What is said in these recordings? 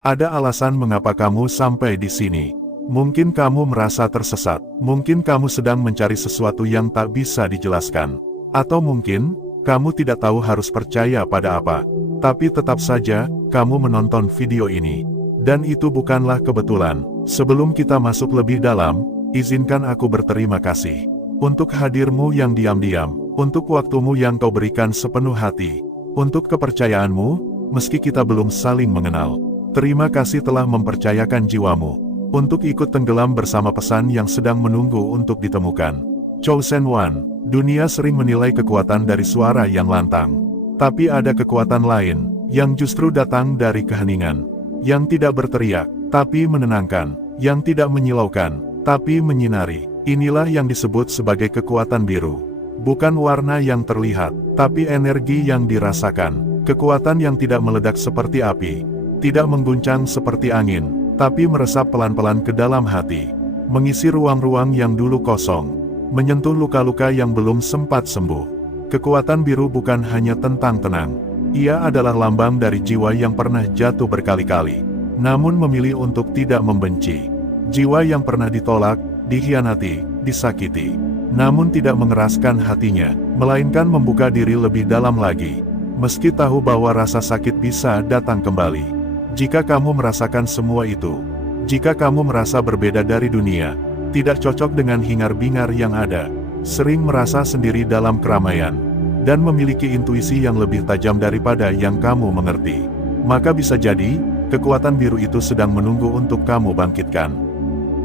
Ada alasan mengapa kamu sampai di sini. Mungkin kamu merasa tersesat, mungkin kamu sedang mencari sesuatu yang tak bisa dijelaskan. Atau mungkin, kamu tidak tahu harus percaya pada apa. Tapi tetap saja, kamu menonton video ini. Dan itu bukanlah kebetulan. Sebelum kita masuk lebih dalam, izinkan aku berterima kasih. Untuk hadirmu yang diam-diam, untuk waktumu yang kau berikan sepenuh hati. Untuk kepercayaanmu, meski kita belum saling mengenal. Terima kasih telah mempercayakan jiwamu untuk ikut tenggelam bersama pesan yang sedang menunggu untuk ditemukan. Chosen One, dunia sering menilai kekuatan dari suara yang lantang. Tapi ada kekuatan lain, yang justru datang dari keheningan. Yang tidak berteriak, tapi menenangkan. Yang tidak menyilaukan, tapi menyinari. Inilah yang disebut sebagai kekuatan biru. Bukan warna yang terlihat, tapi energi yang dirasakan. Kekuatan yang tidak meledak seperti api. Tidak mengguncang seperti angin, tapi meresap pelan-pelan ke dalam hati, mengisi ruang-ruang yang dulu kosong, menyentuh luka-luka yang belum sempat sembuh. Kekuatan biru bukan hanya tentang tenang, ia adalah lambang dari jiwa yang pernah jatuh berkali-kali, namun memilih untuk tidak membenci. Jiwa yang pernah ditolak, dikhianati, disakiti, namun tidak mengeraskan hatinya, melainkan membuka diri lebih dalam lagi, meski tahu bahwa rasa sakit bisa datang kembali. Jika kamu merasakan semua itu, jika kamu merasa berbeda dari dunia, tidak cocok dengan hingar-bingar yang ada, sering merasa sendiri dalam keramaian, dan memiliki intuisi yang lebih tajam daripada yang kamu mengerti, maka bisa jadi, kekuatan biru itu sedang menunggu untuk kamu bangkitkan.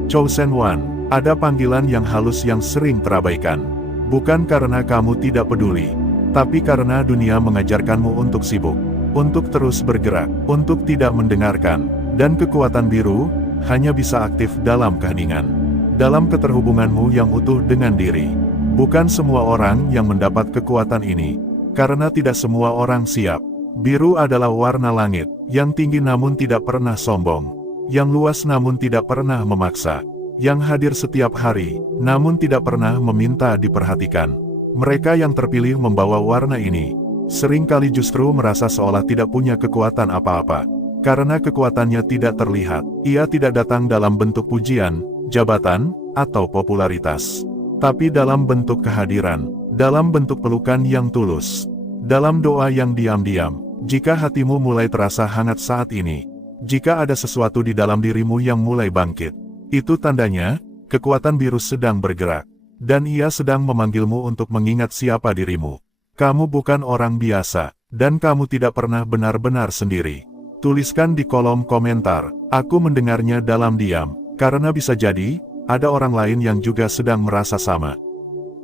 Chosen One, ada panggilan yang halus yang sering terabaikan. Bukan karena kamu tidak peduli, tapi karena dunia mengajarkanmu untuk sibuk. Untuk terus bergerak, untuk tidak mendengarkan, dan kekuatan biru, hanya bisa aktif dalam keheningan. Dalam keterhubunganmu yang utuh dengan diri. Bukan semua orang yang mendapat kekuatan ini, karena tidak semua orang siap. Biru adalah warna langit, yang tinggi namun tidak pernah sombong. Yang luas namun tidak pernah memaksa. Yang hadir setiap hari, namun tidak pernah meminta diperhatikan. Mereka yang terpilih membawa warna ini, seringkali justru merasa seolah tidak punya kekuatan apa-apa. Karena kekuatannya tidak terlihat, ia tidak datang dalam bentuk pujian, jabatan, atau popularitas. Tapi dalam bentuk kehadiran, dalam bentuk pelukan yang tulus, dalam doa yang diam-diam. Jika hatimu mulai terasa hangat saat ini, jika ada sesuatu di dalam dirimu yang mulai bangkit, itu tandanya, kekuatan biru sedang bergerak. Dan ia sedang memanggilmu untuk mengingat siapa dirimu. Kamu bukan orang biasa, dan kamu tidak pernah benar-benar sendiri. Tuliskan di kolom komentar, aku mendengarnya dalam diam, karena bisa jadi, ada orang lain yang juga sedang merasa sama.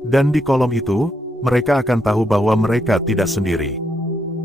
Dan di kolom itu, mereka akan tahu bahwa mereka tidak sendiri.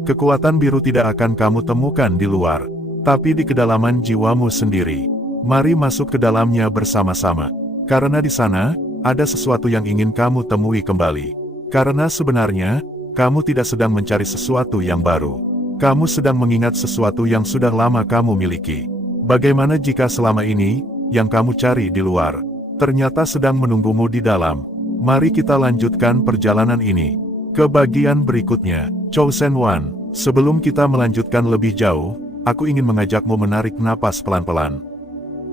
Kekuatan biru tidak akan kamu temukan di luar, tapi di kedalaman jiwamu sendiri. Mari masuk ke dalamnya bersama-sama. Karena di sana, ada sesuatu yang ingin kamu temui kembali. Karena sebenarnya, kamu tidak sedang mencari sesuatu yang baru. Kamu sedang mengingat sesuatu yang sudah lama kamu miliki. Bagaimana jika selama ini, yang kamu cari di luar, ternyata sedang menunggumu di dalam? Mari kita lanjutkan perjalanan ini ke bagian berikutnya. Chosen One, sebelum kita melanjutkan lebih jauh, aku ingin mengajakmu menarik napas pelan-pelan.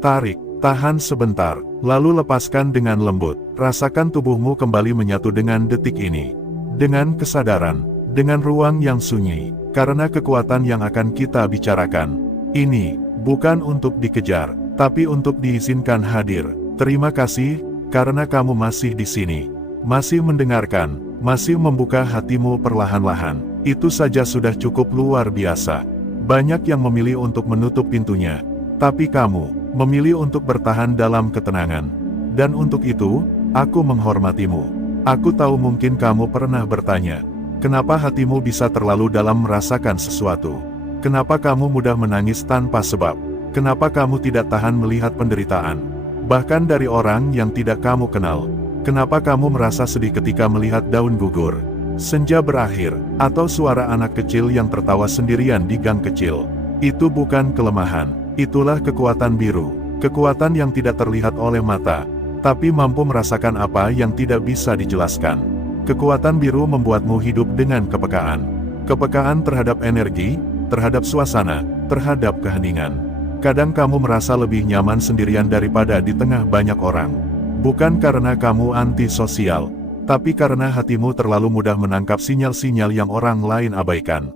Tarik, tahan sebentar, lalu lepaskan dengan lembut. Rasakan tubuhmu kembali menyatu dengan detik ini. Dengan kesadaran, dengan ruang yang sunyi, karena kekuatan yang akan kita bicarakan. Ini, bukan untuk dikejar, tapi untuk diizinkan hadir. Terima kasih, karena kamu masih di sini. Masih mendengarkan, masih membuka hatimu perlahan-lahan. Itu saja sudah cukup luar biasa. Banyak yang memilih untuk menutup pintunya. Tapi kamu, memilih untuk bertahan dalam ketenangan. Dan untuk itu, aku menghormatimu. Aku tahu mungkin kamu pernah bertanya, kenapa hatimu bisa terlalu dalam merasakan sesuatu? Kenapa kamu mudah menangis tanpa sebab? Kenapa kamu tidak tahan melihat penderitaan? Bahkan dari orang yang tidak kamu kenal. Kenapa kamu merasa sedih ketika melihat daun gugur, senja berakhir, atau suara anak kecil yang tertawa sendirian di gang kecil? Itu bukan kelemahan, itulah kekuatan biru. Kekuatan yang tidak terlihat oleh mata, tapi mampu merasakan apa yang tidak bisa dijelaskan. Kekuatan biru membuatmu hidup dengan kepekaan. Kepekaan terhadap energi, terhadap suasana, terhadap keheningan. Kadang kamu merasa lebih nyaman sendirian daripada di tengah banyak orang. Bukan karena kamu antisosial, tapi karena hatimu terlalu mudah menangkap sinyal-sinyal yang orang lain abaikan.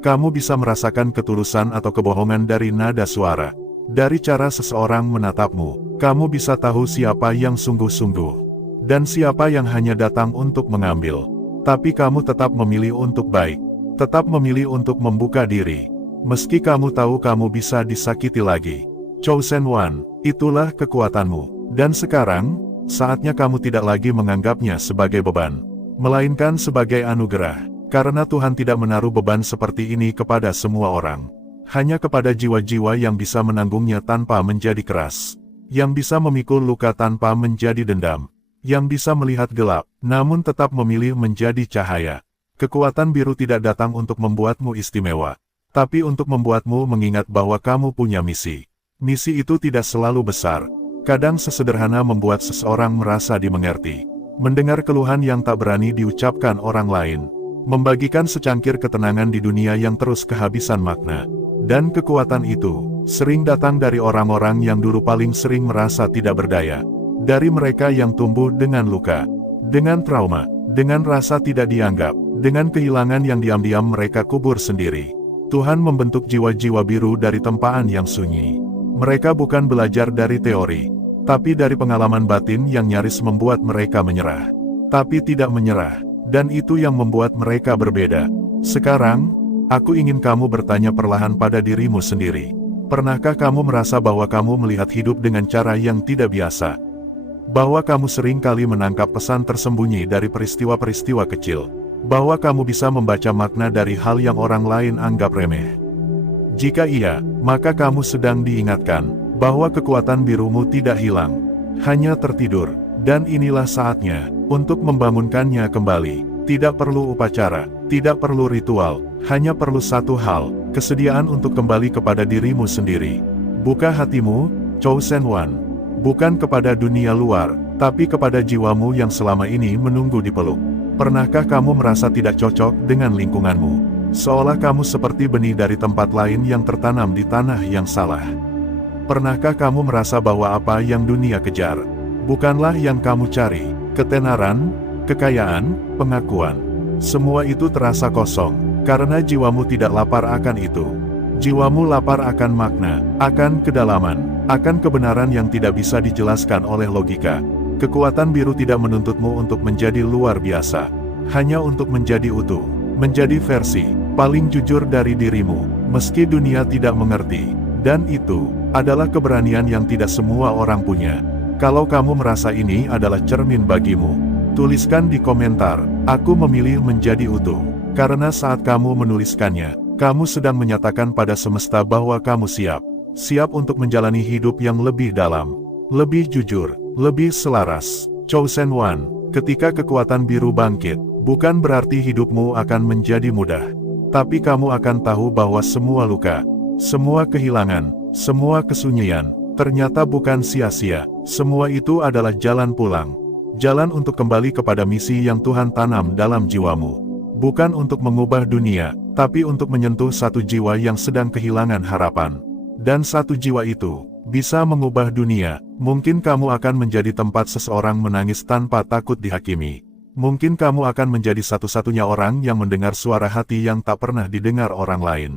Kamu bisa merasakan ketulusan atau kebohongan dari nada suara. Dari cara seseorang menatapmu, kamu bisa tahu siapa yang sungguh-sungguh, dan siapa yang hanya datang untuk mengambil. Tapi kamu tetap memilih untuk baik, tetap memilih untuk membuka diri. Meski kamu tahu kamu bisa disakiti lagi. Chosen One, itulah kekuatanmu. Dan sekarang, saatnya kamu tidak lagi menganggapnya sebagai beban, melainkan sebagai anugerah. Karena Tuhan tidak menaruh beban seperti ini kepada semua orang. Hanya kepada jiwa-jiwa yang bisa menanggungnya tanpa menjadi keras. Yang bisa memikul luka tanpa menjadi dendam. Yang bisa melihat gelap, namun tetap memilih menjadi cahaya. Kekuatan biru tidak datang untuk membuatmu istimewa, tapi untuk membuatmu mengingat bahwa kamu punya misi. Misi itu tidak selalu besar. Kadang sesederhana membuat seseorang merasa dimengerti. Mendengar keluhan yang tak berani diucapkan orang lain. Membagikan secangkir ketenangan di dunia yang terus kehabisan makna. Dan kekuatan itu sering datang dari orang-orang yang dulu paling sering merasa tidak berdaya. Dari mereka yang tumbuh dengan luka, dengan trauma, dengan rasa tidak dianggap, dengan kehilangan yang diam-diam mereka kubur sendiri. Tuhan membentuk jiwa-jiwa biru dari tempaan yang sunyi. Mereka bukan belajar dari teori, tapi dari pengalaman batin yang nyaris membuat mereka menyerah. Tapi tidak menyerah, dan itu yang membuat mereka berbeda. Sekarang, aku ingin kamu bertanya perlahan pada dirimu sendiri. Pernahkah kamu merasa bahwa kamu melihat hidup dengan cara yang tidak biasa? Bahwa kamu sering kali menangkap pesan tersembunyi dari peristiwa-peristiwa kecil? Bahwa kamu bisa membaca makna dari hal yang orang lain anggap remeh? Jika iya, maka kamu sedang diingatkan bahwa kekuatan birumu tidak hilang, hanya tertidur, dan inilah saatnya untuk membangunkannya kembali. Tidak perlu upacara, tidak perlu ritual, hanya perlu satu hal, kesediaan untuk kembali kepada dirimu sendiri. Buka hatimu, Chosen One, bukan kepada dunia luar, tapi kepada jiwamu yang selama ini menunggu dipeluk. Pernahkah kamu merasa tidak cocok dengan lingkunganmu? Seolah kamu seperti benih dari tempat lain yang tertanam di tanah yang salah. Pernahkah kamu merasa bahwa apa yang dunia kejar bukanlah yang kamu cari? Ketenaran, kekayaan, pengakuan, semua itu terasa kosong, karena jiwamu tidak lapar akan itu. Jiwamu lapar akan makna, akan kedalaman, akan kebenaran yang tidak bisa dijelaskan oleh logika. Kekuatan biru tidak menuntutmu untuk menjadi luar biasa, hanya untuk menjadi utuh, menjadi versi paling jujur dari dirimu, meski dunia tidak mengerti. Dan itu adalah keberanian yang tidak semua orang punya. Kalau kamu merasa ini adalah cermin bagimu, tuliskan di komentar, "Aku memilih menjadi utuh." Karena saat kamu menuliskannya, kamu sedang menyatakan pada semesta bahwa kamu siap. Siap untuk menjalani hidup yang lebih dalam, lebih jujur, lebih selaras. Chosen One, ketika kekuatan biru bangkit, bukan berarti hidupmu akan menjadi mudah. Tapi kamu akan tahu bahwa semua luka, semua kehilangan, semua kesunyian, ternyata bukan sia-sia. Semua itu adalah jalan pulang. Jalan untuk kembali kepada misi yang Tuhan tanam dalam jiwamu. Bukan untuk mengubah dunia, tapi untuk menyentuh satu jiwa yang sedang kehilangan harapan. Dan satu jiwa itu bisa mengubah dunia. Mungkin kamu akan menjadi tempat seseorang menangis tanpa takut dihakimi. Mungkin kamu akan menjadi satu-satunya orang yang mendengar suara hati yang tak pernah didengar orang lain.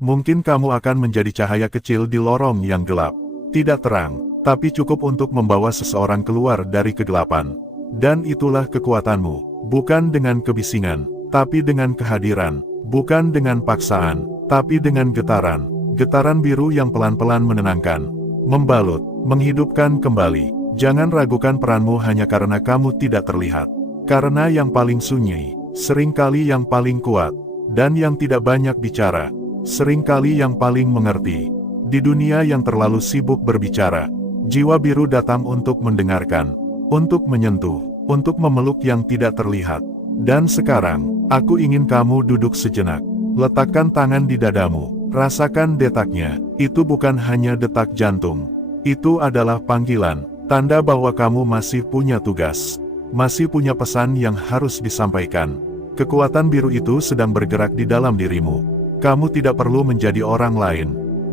Mungkin kamu akan menjadi cahaya kecil di lorong yang gelap. Tidak terang, tapi cukup untuk membawa seseorang keluar dari kegelapan. Dan itulah kekuatanmu, bukan dengan kebisingan, tapi dengan kehadiran, bukan dengan paksaan, tapi dengan getaran. Getaran biru yang pelan-pelan menenangkan, membalut, menghidupkan kembali. Jangan ragukan peranmu hanya karena kamu tidak terlihat. Karena yang paling sunyi, seringkali yang paling kuat, dan yang tidak banyak bicara, seringkali yang paling mengerti. Di dunia yang terlalu sibuk berbicara, jiwa biru datang untuk mendengarkan, untuk menyentuh, untuk memeluk yang tidak terlihat. Dan sekarang, aku ingin kamu duduk sejenak. Letakkan tangan di dadamu, rasakan detaknya. Itu bukan hanya detak jantung. Itu adalah panggilan, tanda bahwa kamu masih punya tugas. Masih punya pesan yang harus disampaikan. Kekuatan biru itu sedang bergerak di dalam dirimu. Kamu tidak perlu menjadi orang lain.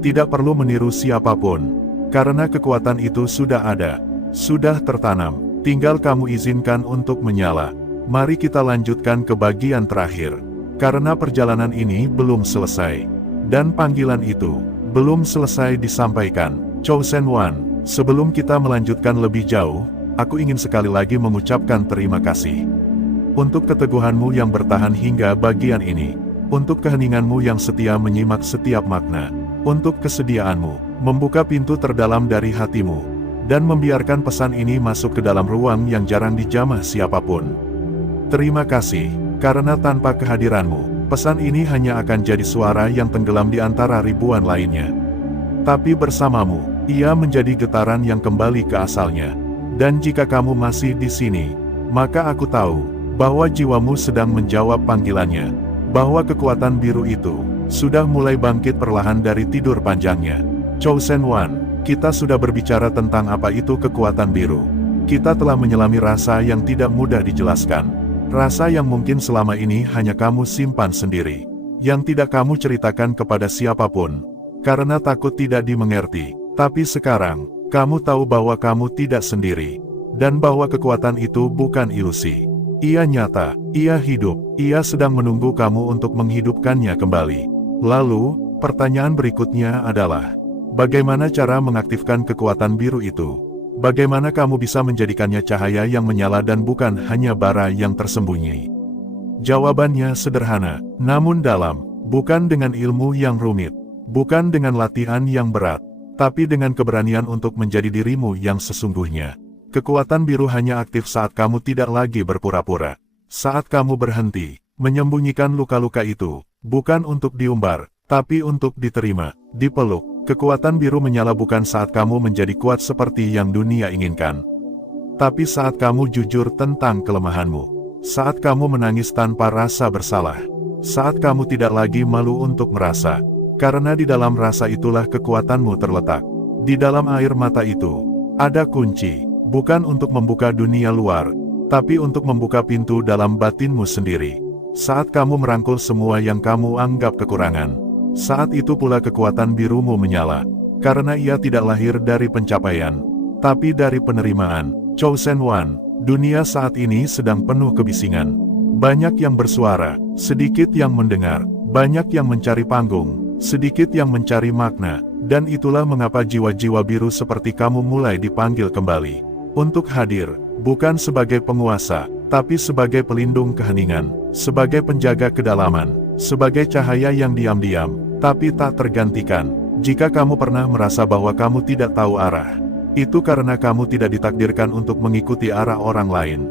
Tidak perlu meniru siapapun. Karena kekuatan itu sudah ada. Sudah tertanam. Tinggal kamu izinkan untuk menyala. Mari kita lanjutkan ke bagian terakhir. Karena perjalanan ini belum selesai. Dan panggilan itu belum selesai disampaikan. Chosen One, sebelum kita melanjutkan lebih jauh, aku ingin sekali lagi mengucapkan terima kasih. Untuk keteguhanmu yang bertahan hingga bagian ini. Untuk keheninganmu yang setia menyimak setiap makna. Untuk kesediaanmu, membuka pintu terdalam dari hatimu. Dan membiarkan pesan ini masuk ke dalam ruang yang jarang dijamah siapapun. Terima kasih, karena tanpa kehadiranmu, pesan ini hanya akan jadi suara yang tenggelam di antara ribuan lainnya. Tapi bersamamu, ia menjadi getaran yang kembali ke asalnya. Dan jika kamu masih di sini, maka aku tahu bahwa jiwamu sedang menjawab panggilannya. Bahwa kekuatan biru itu sudah mulai bangkit perlahan dari tidur panjangnya. Chosen One, kita sudah berbicara tentang apa itu kekuatan biru. Kita telah menyelami rasa yang tidak mudah dijelaskan. Rasa yang mungkin selama ini hanya kamu simpan sendiri. Yang tidak kamu ceritakan kepada siapapun. Karena takut tidak dimengerti. Tapi sekarang, kamu tahu bahwa kamu tidak sendiri. Dan bahwa kekuatan itu bukan ilusi. Ia nyata, ia hidup, ia sedang menunggu kamu untuk menghidupkannya kembali. Lalu, pertanyaan berikutnya adalah, bagaimana cara mengaktifkan kekuatan biru itu? Bagaimana kamu bisa menjadikannya cahaya yang menyala dan bukan hanya bara yang tersembunyi? Jawabannya sederhana, namun dalam, bukan dengan ilmu yang rumit, bukan dengan latihan yang berat, tapi dengan keberanian untuk menjadi dirimu yang sesungguhnya. Kekuatan biru hanya aktif saat kamu tidak lagi berpura-pura. Saat kamu berhenti, menyembunyikan luka-luka itu, bukan untuk diumbar, tapi untuk diterima, dipeluk. Kekuatan biru menyala bukan saat kamu menjadi kuat seperti yang dunia inginkan. Tapi saat kamu jujur tentang kelemahanmu. Saat kamu menangis tanpa rasa bersalah. Saat kamu tidak lagi malu untuk merasa. Karena di dalam rasa itulah kekuatanmu terletak. Di dalam air mata itu, ada kunci. Bukan untuk membuka dunia luar, tapi untuk membuka pintu dalam batinmu sendiri. Saat kamu merangkul semua yang kamu anggap kekurangan, saat itu pula kekuatan birumu menyala. Karena ia tidak lahir dari pencapaian, tapi dari penerimaan. Chosen One, dunia saat ini sedang penuh kebisingan. Banyak yang bersuara, sedikit yang mendengar. Banyak yang mencari panggung, sedikit yang mencari makna. Dan itulah mengapa jiwa-jiwa biru seperti kamu mulai dipanggil kembali. Untuk hadir, bukan sebagai penguasa, tapi sebagai pelindung keheningan, sebagai penjaga kedalaman, sebagai cahaya yang diam-diam, tapi tak tergantikan. Jika kamu pernah merasa bahwa kamu tidak tahu arah, itu karena kamu tidak ditakdirkan untuk mengikuti arah orang lain.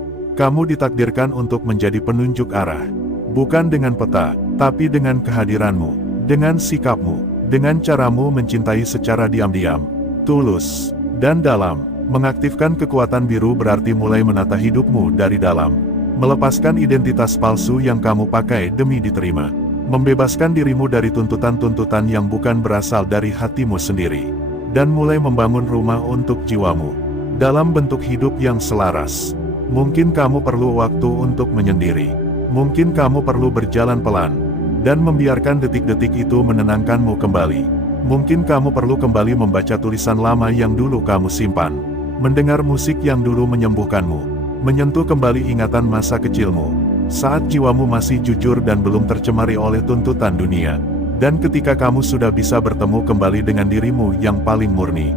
Kamu ditakdirkan untuk menjadi penunjuk arah. Bukan dengan peta, tapi dengan kehadiranmu, dengan sikapmu, dengan caramu mencintai secara diam-diam, tulus, dan dalam. Mengaktifkan kekuatan biru berarti mulai menata hidupmu dari dalam. Melepaskan identitas palsu yang kamu pakai demi diterima. Membebaskan dirimu dari tuntutan-tuntutan yang bukan berasal dari hatimu sendiri. Dan mulai membangun rumah untuk jiwamu. Dalam bentuk hidup yang selaras. Mungkin kamu perlu waktu untuk menyendiri. Mungkin kamu perlu berjalan pelan. Dan membiarkan detik-detik itu menenangkanmu kembali. Mungkin kamu perlu kembali membaca tulisan lama yang dulu kamu simpan. Mendengar musik yang dulu menyembuhkanmu. Menyentuh kembali ingatan masa kecilmu. Saat jiwamu masih jujur dan belum tercemari oleh tuntutan dunia. Dan ketika kamu sudah bisa bertemu kembali dengan dirimu yang paling murni.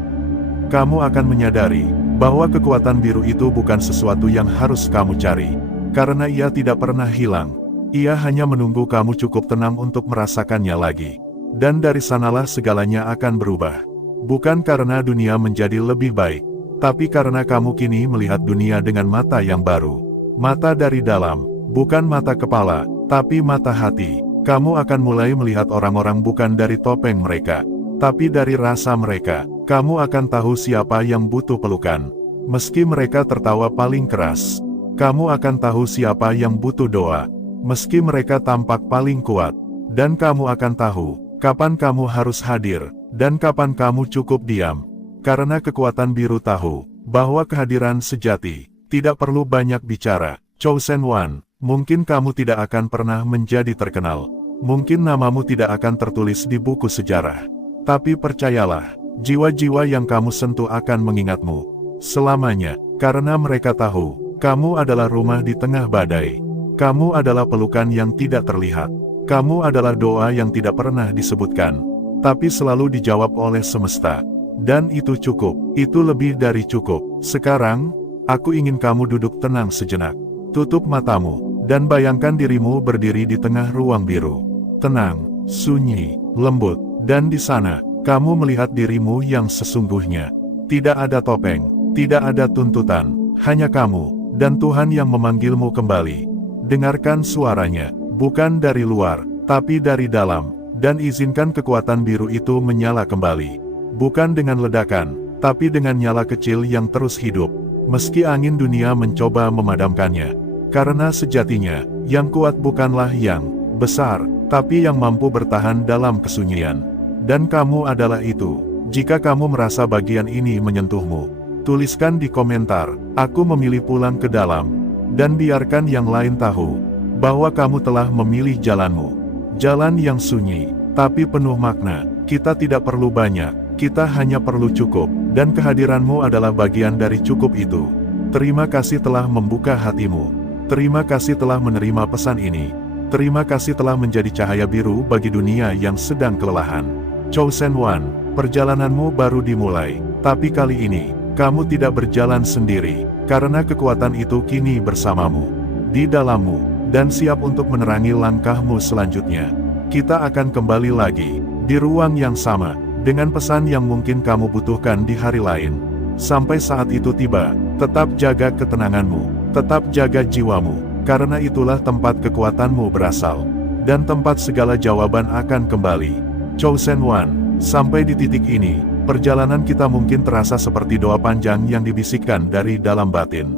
Kamu akan menyadari bahwa kekuatan biru itu bukan sesuatu yang harus kamu cari. Karena ia tidak pernah hilang. Ia hanya menunggu kamu cukup tenang untuk merasakannya lagi. Dan dari sanalah segalanya akan berubah. Bukan karena dunia menjadi lebih baik. Tapi karena kamu kini melihat dunia dengan mata yang baru. Mata dari dalam, bukan mata kepala, tapi mata hati. Kamu akan mulai melihat orang-orang bukan dari topeng mereka, tapi dari rasa mereka. Kamu akan tahu siapa yang butuh pelukan. Meski mereka tertawa paling keras. Kamu akan tahu siapa yang butuh doa. Meski mereka tampak paling kuat. Dan kamu akan tahu kapan kamu harus hadir, dan kapan kamu cukup diam. Karena kekuatan biru tahu bahwa kehadiran sejati tidak perlu banyak bicara. Chosen One, mungkin kamu tidak akan pernah menjadi terkenal. Mungkin namamu tidak akan tertulis di buku sejarah. Tapi percayalah, jiwa-jiwa yang kamu sentuh akan mengingatmu selamanya, karena mereka tahu, kamu adalah rumah di tengah badai. Kamu adalah pelukan yang tidak terlihat. Kamu adalah doa yang tidak pernah disebutkan, tapi selalu dijawab oleh semesta. Dan itu cukup, itu lebih dari cukup. Sekarang, aku ingin kamu duduk tenang sejenak. Tutup matamu, dan bayangkan dirimu berdiri di tengah ruang biru. Tenang, sunyi, lembut, dan di sana, kamu melihat dirimu yang sesungguhnya. Tidak ada topeng, tidak ada tuntutan, hanya kamu, dan Tuhan yang memanggilmu kembali. Dengarkan suaranya, bukan dari luar, tapi dari dalam, dan izinkan kekuatan biru itu menyala kembali. Bukan dengan ledakan, tapi dengan nyala kecil yang terus hidup, meski angin dunia mencoba memadamkannya. Karena sejatinya, yang kuat bukanlah yang besar, tapi yang mampu bertahan dalam kesunyian. Dan kamu adalah itu. Jika kamu merasa bagian ini menyentuhmu, tuliskan di komentar, "Aku memilih pulang ke dalam." Dan biarkan yang lain tahu, bahwa kamu telah memilih jalanmu. Jalan yang sunyi, tapi penuh makna. Kita tidak perlu banyak, kita hanya perlu cukup, dan kehadiranmu adalah bagian dari cukup itu. Terima kasih telah membuka hatimu. Terima kasih telah menerima pesan ini. Terima kasih telah menjadi cahaya biru bagi dunia yang sedang kelelahan. Chosen One, perjalananmu baru dimulai, tapi kali ini, kamu tidak berjalan sendiri, karena kekuatan itu kini bersamamu, di dalammu, dan siap untuk menerangi langkahmu selanjutnya. Kita akan kembali lagi, di ruang yang sama, dengan pesan yang mungkin kamu butuhkan di hari lain. Sampai saat itu tiba, tetap jaga ketenanganmu, tetap jaga jiwamu, karena itulah tempat kekuatanmu berasal, dan tempat segala jawaban akan kembali. Chosen One, sampai di titik ini, perjalanan kita mungkin terasa seperti doa panjang yang dibisikkan dari dalam batin.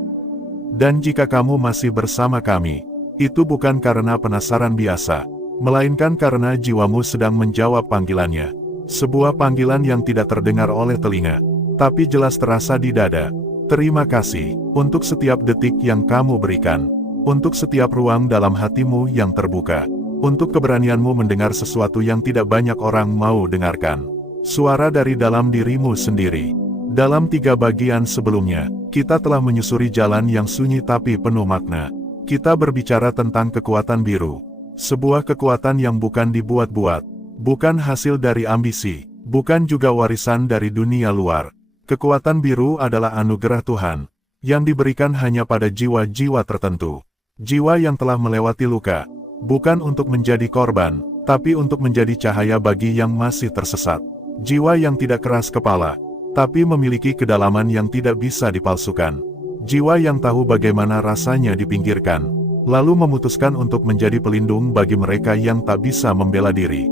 Dan jika kamu masih bersama kami, itu bukan karena penasaran biasa, melainkan karena jiwamu sedang menjawab panggilannya. Sebuah panggilan yang tidak terdengar oleh telinga, tapi jelas terasa di dada. Terima kasih, untuk setiap detik yang kamu berikan, untuk setiap ruang dalam hatimu yang terbuka, untuk keberanianmu mendengar sesuatu yang tidak banyak orang mau dengarkan. Suara dari dalam dirimu sendiri. Dalam 3 bagian sebelumnya, kita telah menyusuri jalan yang sunyi tapi penuh makna. Kita berbicara tentang kekuatan biru. Sebuah kekuatan yang bukan dibuat-buat, bukan hasil dari ambisi, bukan juga warisan dari dunia luar. Kekuatan biru adalah anugerah Tuhan, yang diberikan hanya pada jiwa-jiwa tertentu. Jiwa yang telah melewati luka, bukan untuk menjadi korban, tapi untuk menjadi cahaya bagi yang masih tersesat. Jiwa yang tidak keras kepala, tapi memiliki kedalaman yang tidak bisa dipalsukan. Jiwa yang tahu bagaimana rasanya dipinggirkan, lalu memutuskan untuk menjadi pelindung bagi mereka yang tak bisa membela diri.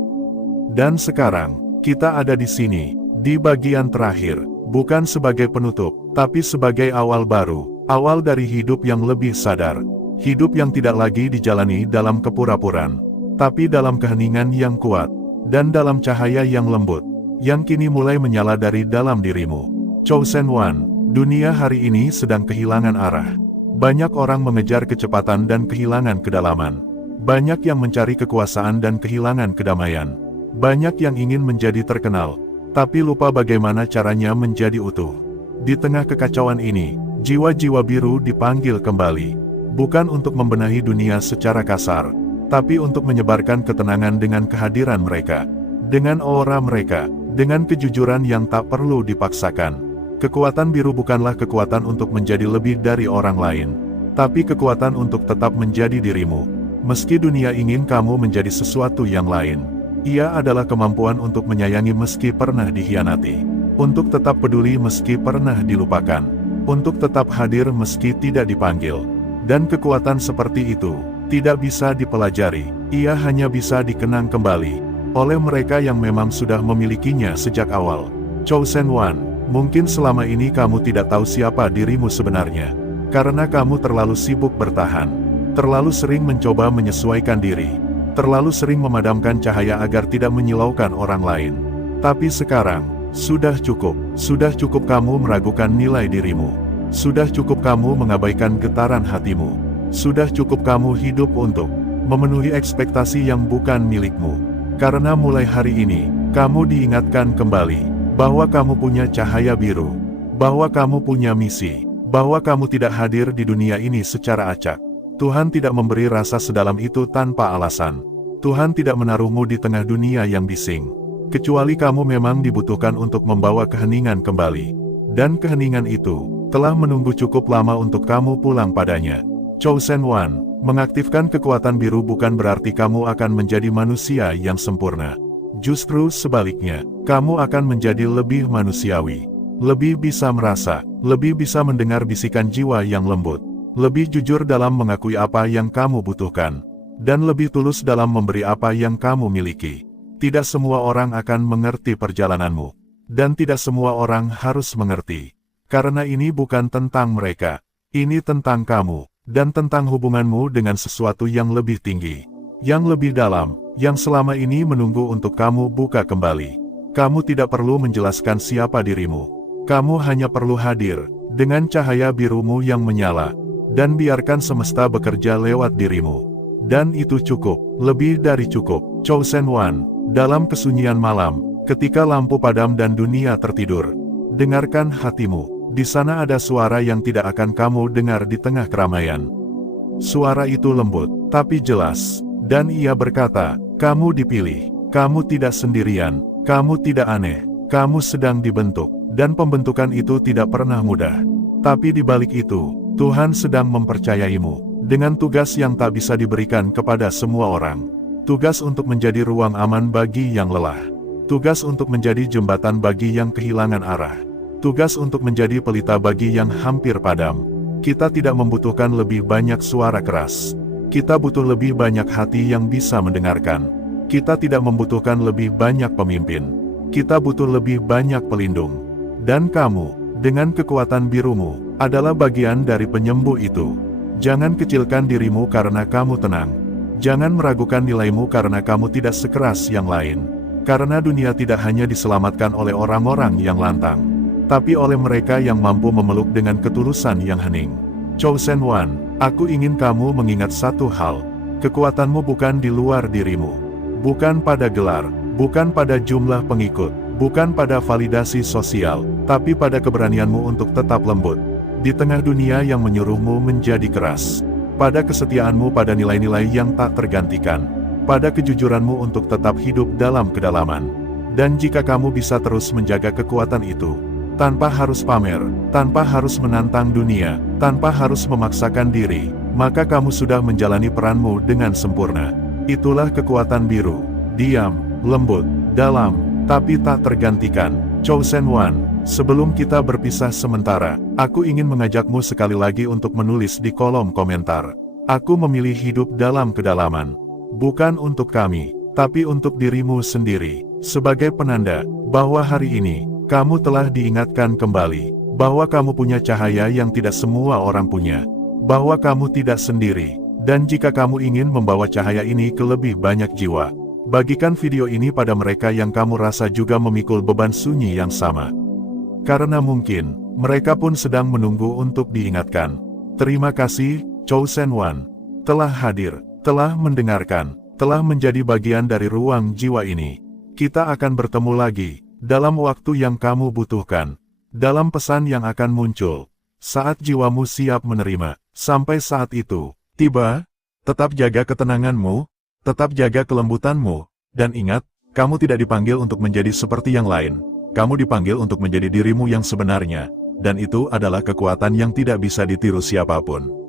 Dan sekarang, kita ada di sini, di bagian terakhir, bukan sebagai penutup, tapi sebagai awal baru, awal dari hidup yang lebih sadar. Hidup yang tidak lagi dijalani dalam kepura-puraan, tapi dalam keheningan yang kuat, dan dalam cahaya yang lembut, yang kini mulai menyala dari dalam dirimu. Chosen One, dunia hari ini sedang kehilangan arah. Banyak orang mengejar kecepatan dan kehilangan kedalaman. Banyak yang mencari kekuasaan dan kehilangan kedamaian. Banyak yang ingin menjadi terkenal, tapi lupa bagaimana caranya menjadi utuh. Di tengah kekacauan ini, jiwa-jiwa biru dipanggil kembali. Bukan untuk membenahi dunia secara kasar, tapi untuk menyebarkan ketenangan dengan kehadiran mereka, dengan aura mereka, dengan kejujuran yang tak perlu dipaksakan. Kekuatan biru bukanlah kekuatan untuk menjadi lebih dari orang lain, tapi kekuatan untuk tetap menjadi dirimu. Meski dunia ingin kamu menjadi sesuatu yang lain, ia adalah kemampuan untuk menyayangi meski pernah dikhianati, untuk tetap peduli meski pernah dilupakan, untuk tetap hadir meski tidak dipanggil. Dan kekuatan seperti itu tidak bisa dipelajari, ia hanya bisa dikenang kembali oleh mereka yang memang sudah memilikinya sejak awal. Chosen One, mungkin selama ini kamu tidak tahu siapa dirimu sebenarnya, karena kamu terlalu sibuk bertahan, terlalu sering mencoba menyesuaikan diri, terlalu sering memadamkan cahaya agar tidak menyilaukan orang lain. Tapi sekarang, sudah cukup kamu meragukan nilai dirimu. Sudah cukup kamu mengabaikan getaran hatimu. Sudah cukup kamu hidup untuk memenuhi ekspektasi yang bukan milikmu. Karena mulai hari ini, kamu diingatkan kembali bahwa kamu punya cahaya biru, bahwa kamu punya misi, bahwa kamu tidak hadir di dunia ini secara acak. Tuhan tidak memberi rasa sedalam itu tanpa alasan. Tuhan tidak menaruhmu di tengah dunia yang bising, kecuali kamu memang dibutuhkan untuk membawa keheningan kembali. Dan keheningan itu telah menunggu cukup lama untuk kamu pulang padanya. Chosen One, mengaktifkan kekuatan biru bukan berarti kamu akan menjadi manusia yang sempurna. Justru sebaliknya, kamu akan menjadi lebih manusiawi, lebih bisa merasa, lebih bisa mendengar bisikan jiwa yang lembut, lebih jujur dalam mengakui apa yang kamu butuhkan, dan lebih tulus dalam memberi apa yang kamu miliki. Tidak semua orang akan mengerti perjalananmu, dan tidak semua orang harus mengerti. Karena ini bukan tentang mereka, ini tentang kamu, dan tentang hubunganmu dengan sesuatu yang lebih tinggi, yang lebih dalam, yang selama ini menunggu untuk kamu buka kembali. Kamu tidak perlu menjelaskan siapa dirimu. Kamu hanya perlu hadir, dengan cahaya birumu yang menyala, dan biarkan semesta bekerja lewat dirimu. Dan itu cukup, lebih dari cukup. Chosen One, dalam kesunyian malam, ketika lampu padam dan dunia tertidur, dengarkan hatimu. Di sana ada suara yang tidak akan kamu dengar di tengah keramaian. Suara itu lembut, tapi jelas, dan ia berkata, kamu dipilih, kamu tidak sendirian, kamu tidak aneh, kamu sedang dibentuk, dan pembentukan itu tidak pernah mudah. Tapi di balik itu, Tuhan sedang mempercayaimu, dengan tugas yang tak bisa diberikan kepada semua orang. Tugas untuk menjadi ruang aman bagi yang lelah. Tugas untuk menjadi jembatan bagi yang kehilangan arah. Tugas untuk menjadi pelita bagi yang hampir padam. Kita tidak membutuhkan lebih banyak suara keras. Kita butuh lebih banyak hati yang bisa mendengarkan. Kita tidak membutuhkan lebih banyak pemimpin. Kita butuh lebih banyak pelindung. Dan kamu, dengan kekuatan birumu, adalah bagian dari penyembuh itu. Jangan kecilkan dirimu karena kamu tenang. Jangan meragukan nilaimu karena kamu tidak sekeras yang lain. Karena dunia tidak hanya diselamatkan oleh orang-orang yang lantang, tapi oleh mereka yang mampu memeluk dengan ketulusan yang hening. Chosen One, aku ingin kamu mengingat satu hal. Kekuatanmu bukan di luar dirimu. Bukan pada gelar, bukan pada jumlah pengikut, bukan pada validasi sosial, tapi pada keberanianmu untuk tetap lembut. Di tengah dunia yang menyuruhmu menjadi keras. Pada kesetiaanmu pada nilai-nilai yang tak tergantikan. Pada kejujuranmu untuk tetap hidup dalam kedalaman. Dan jika kamu bisa terus menjaga kekuatan itu, tanpa harus pamer, tanpa harus menantang dunia, tanpa harus memaksakan diri, maka kamu sudah menjalani peranmu dengan sempurna. Itulah kekuatan biru, diam, lembut, dalam, tapi tak tergantikan. Chosen One, sebelum kita berpisah sementara, aku ingin mengajakmu sekali lagi untuk menulis di kolom komentar. Aku memilih hidup dalam kedalaman. Bukan untuk kami, tapi untuk dirimu sendiri, sebagai penanda bahwa hari ini, kamu telah diingatkan kembali, bahwa kamu punya cahaya yang tidak semua orang punya, bahwa kamu tidak sendiri, dan jika kamu ingin membawa cahaya ini ke lebih banyak jiwa, bagikan video ini pada mereka yang kamu rasa juga memikul beban sunyi yang sama. Karena mungkin, mereka pun sedang menunggu untuk diingatkan. Terima kasih, Chosen One, telah hadir, telah mendengarkan, telah menjadi bagian dari ruang jiwa ini. Kita akan bertemu lagi, dalam waktu yang kamu butuhkan, dalam pesan yang akan muncul, saat jiwamu siap menerima. Sampai saat itu tiba, tetap jaga ketenanganmu, tetap jaga kelembutanmu, dan ingat, kamu tidak dipanggil untuk menjadi seperti yang lain. Kamu dipanggil untuk menjadi dirimu yang sebenarnya, dan itu adalah kekuatan yang tidak bisa ditiru siapapun.